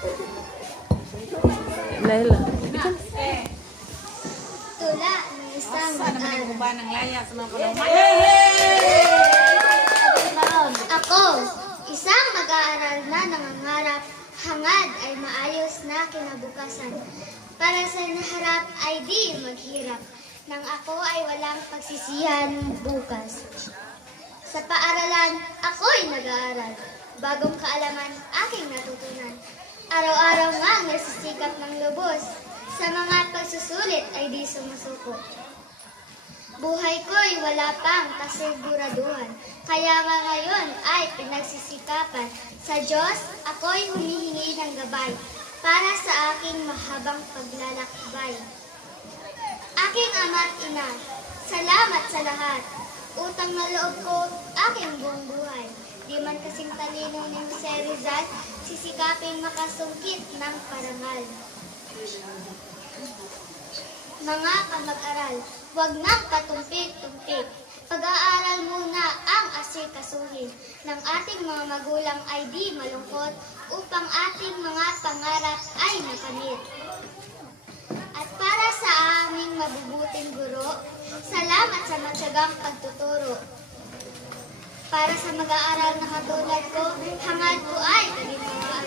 Laila. Tula ng isang Ako, isang mag-aaral na nangangarap, hangad ay maayos na kinabukasan. Para sa naharap ay di maghirap, nang ako ay walang pagsisihan bukas. Sa paaralan, ako'y nag-aaral, bagong kaalaman aking natutunan. Araw-araw nga nagsisikap ng lubos, sa mga pagsusulit ay di sumusuko. Buhay ko'y wala pang kasiguraduhan, kaya nga ngayon ay pinagsisikapan. Sa Diyos, ako'y humihingi ng gabay, para sa aking mahabang paglalakbay. Aking ama't ina, salamat sa lahat. Utang na loob ko, aking buong buhay. Di man kasing talino ni Jose Rizal, sisikapin makasungkit ng parangal. Mga kamag-aral, huwag nang patumpik-tumpik. Pag-aaral muna ang asikasuhin ng ating mga magulang ay di malungkot upang ating mga pangarap ay makamit. At para sa aming mabubuting guro, salamat sa matyagang pagtuturo. Para sa mag-aaral na katulad ko, hangad ko ay maging mga